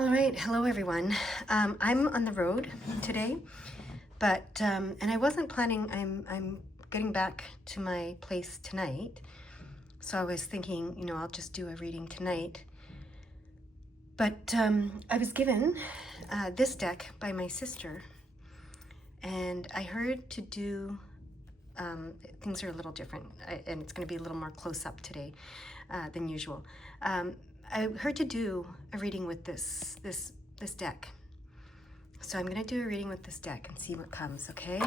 All right, hello everyone. I'm on the road today, but and I wasn't planning. I'm getting back to my place tonight, so I was thinking, I'll just do a reading tonight. But I was given this deck by my sister, and I heard to do. Things are a little different, and it's going to be a little more close up today than usual. I heard to do a reading with this deck. So I'm going to do a reading with this deck and see what comes, okay?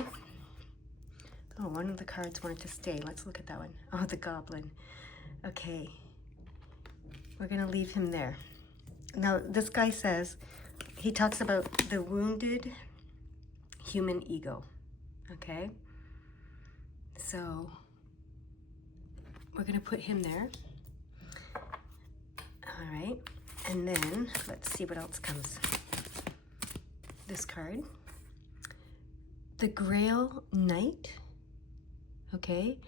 Oh, one of the cards wanted to stay. Let's look at that one. Oh, the Goblin. Okay. We're going to leave him there. Now, this guy says, he talks about the wounded human ego, okay? So we're going to put him there. All right. And then let's see what else comes. This card, the Grail Knight, okay,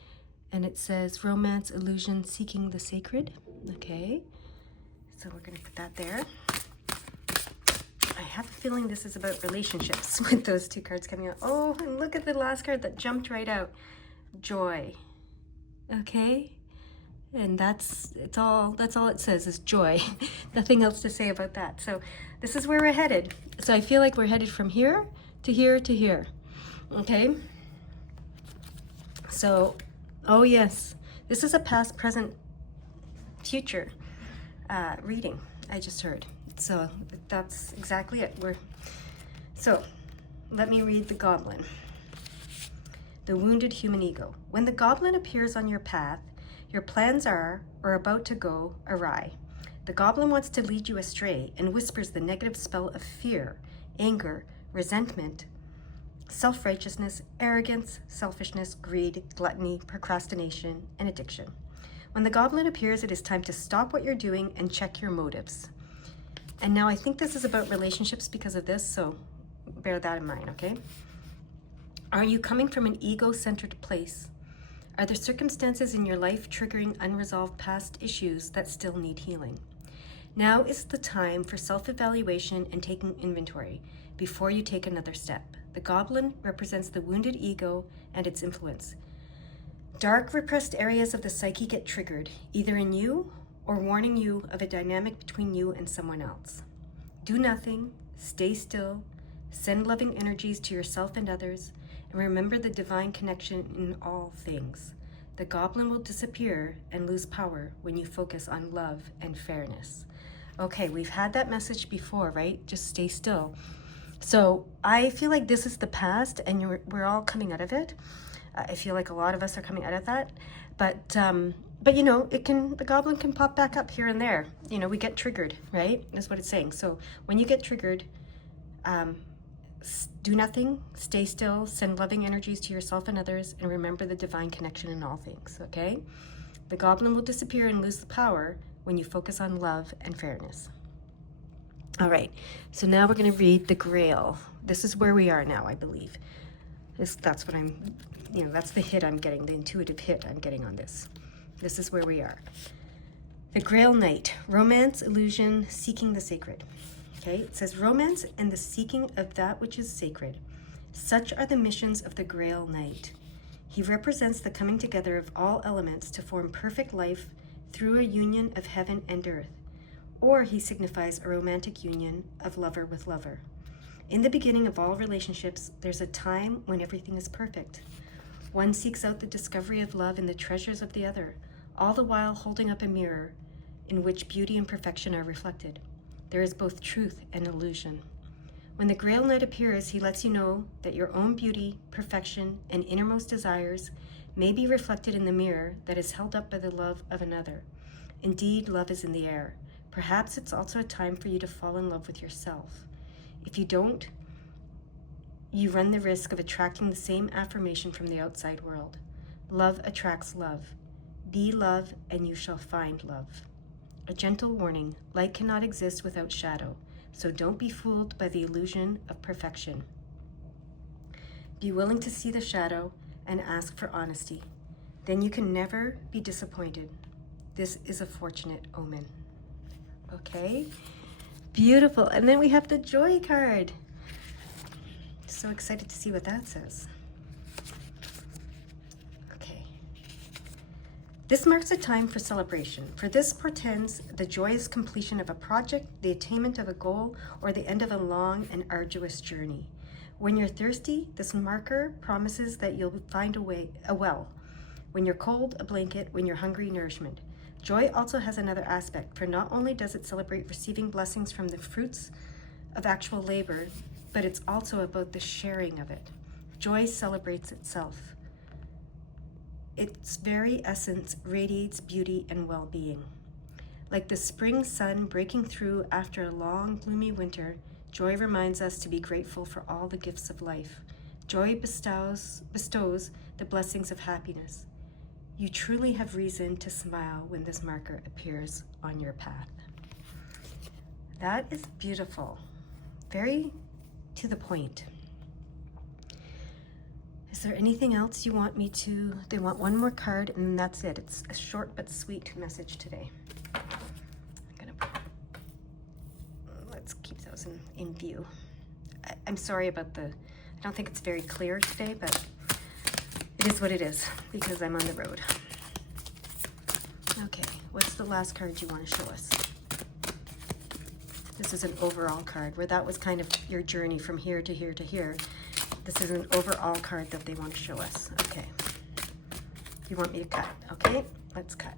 and it says romance, illusion, seeking the sacred, okay, so we're going to put that there. I have a feeling this is about relationships with those two cards coming out. Oh, and look at the last card that jumped right out, joy, okay, and that's all it says is joy. Nothing else to say about that. So this is where we're headed. So I feel like we're headed from here to here to here. Okay? So, oh yes, this is a past, present, future reading I just heard. So that's exactly it. So let me read the Goblin. The wounded human ego. When the Goblin appears on your path, your plans are or about to go awry. The Goblin wants to lead you astray and whispers the negative spell of fear, anger, resentment, self-righteousness, arrogance, selfishness, greed, gluttony, procrastination, and addiction. When the Goblin appears, it is time to stop what you're doing and check your motives. And now I think this is about relationships because of this, so bear that in mind, okay? Are you coming from an ego-centered place? Are there circumstances in your life triggering unresolved past issues that still need healing? Now is the time for self-evaluation and taking inventory before you take another step. The Goblin represents the wounded ego and its influence. Dark, repressed areas of the psyche get triggered, either in you or warning you of a dynamic between you and someone else. Do nothing, stay still, send loving energies to yourself and others, and remember the divine connection in all things. The Goblin will disappear and lose power when you focus on love and fairness. Okay, we've had that message before, right? Just stay still. So I feel like this is the past and we're all coming out of it. I feel like a lot of us are coming out of that. But the Goblin can pop back up here and there. We get triggered, right? That's what it's saying. So when you get triggered, do nothing, stay still, send loving energies to yourself and others, and remember the divine connection in all things, okay? The Goblin will disappear and lose the power when you focus on love and fairness. All right, so now we're going to read the Grail. This is where we are now, I believe. That's what that's the hit I'm getting, the intuitive hit I'm getting on this. This is where we are. The Grail Knight, romance, illusion, seeking the sacred. Okay, it says romance and the seeking of that which is sacred. Such are the missions of the Grail Knight. He represents the coming together of all elements to form perfect life through a union of heaven and earth. Or he signifies a romantic union of lover with lover. In the beginning of all relationships, there's a time when everything is perfect. One seeks out the discovery of love in the treasures of the other, all the while holding up a mirror in which beauty and perfection are reflected. There is both truth and illusion. When the Grail Knight appears, he lets you know that your own beauty, perfection, and innermost desires may be reflected in the mirror that is held up by the love of another. Indeed, love is in the air. Perhaps it's also a time for you to fall in love with yourself. If you don't, you run the risk of attracting the same affirmation from the outside world. Love attracts love. Be love, and you shall find love. A gentle warning, light cannot exist without shadow, so don't be fooled by the illusion of perfection. Be willing to see the shadow and ask for honesty. Then you can never be disappointed. This is a fortunate omen. Okay, Beautiful. And then we have the joy card. So excited to see what that says. Okay. This marks a time for celebration, for this portends the joyous completion of a project, the attainment of a goal, or the end of a long and arduous journey. When you're thirsty, this marker promises that you'll find a well. When you're cold, a blanket. When you're hungry, nourishment. Joy also has another aspect, for not only does it celebrate receiving blessings from the fruits of actual labor, but it's also about the sharing of it. Joy celebrates itself. Its very essence radiates beauty and well-being. Like the spring sun breaking through after a long, gloomy winter, joy reminds us to be grateful for all the gifts of life. Joy bestows the blessings of happiness. You truly have reason to smile when this marker appears on your path. That is beautiful. Very to the point. Is there anything else you want me to? They want one more card and that's it. It's a short but sweet message today. Let's keep those in view. I'm sorry about I don't think it's very clear today, but it is what it is because I'm on the road. Okay, what's the last card you want to show us? This is an overall card where that was kind of your journey from here to here to here. This is an overall card that they want to show us. Okay. You want me to cut? Okay, let's cut.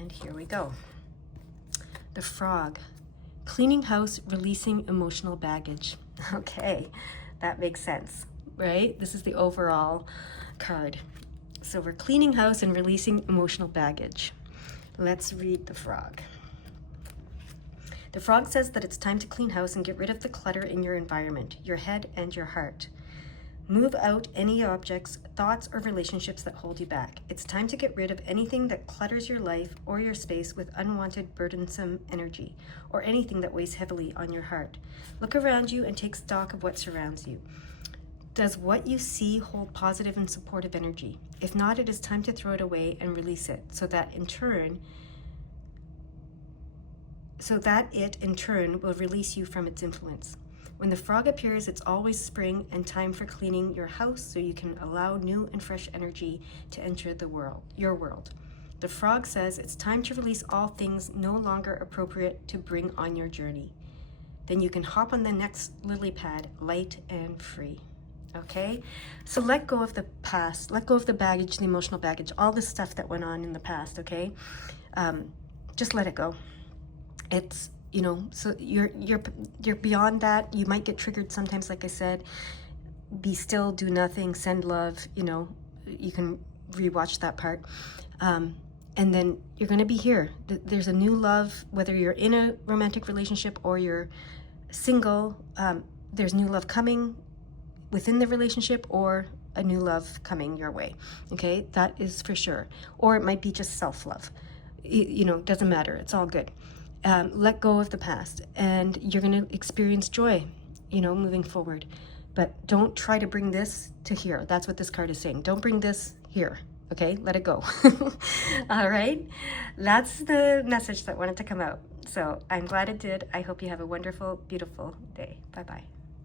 And here we go. The frog. Cleaning house, releasing emotional baggage. Okay, that makes sense, right? This is the overall card. So we're cleaning house and releasing emotional baggage. Let's read the frog. The frog says that it's time to clean house and get rid of the clutter in your environment, your head and your heart. Move out any objects, thoughts, or relationships that hold you back. It's time to get rid of anything that clutters your life or your space with unwanted, burdensome energy, or anything that weighs heavily on your heart. Look around you and take stock of what surrounds you. Does what you see hold positive and supportive energy? If not, it is time to throw it away and release it, so that it in turn will release you from its influence. When the frog appears, it's always spring and time for cleaning your house so you can allow new and fresh energy to enter your world. The frog says it's time to release all things no longer appropriate to bring on your journey. Then you can hop on the next lily pad, light and free. Okay? So let go of the past, let go of the baggage, the emotional baggage, all the stuff that went on in the past, okay? Just let it go. It's, you know, so you're beyond that. You might get triggered sometimes, like I said. Be still, do nothing, send love, you know, you can rewatch that part. And then you're going to be here. There's a new love, whether you're in a romantic relationship or you're single, there's new love coming within the relationship or a new love coming your way. Okay, that is for sure. Or it might be just self-love. You know, doesn't matter. It's all good. Let go of the past and you're going to experience joy, you know, moving forward. But don't try to bring this to here. That's what this card is saying. Don't bring this here. Okay, let it go. All right, that's the message that wanted to come out. So I'm glad it did. I hope you have a wonderful, beautiful day. Bye-bye.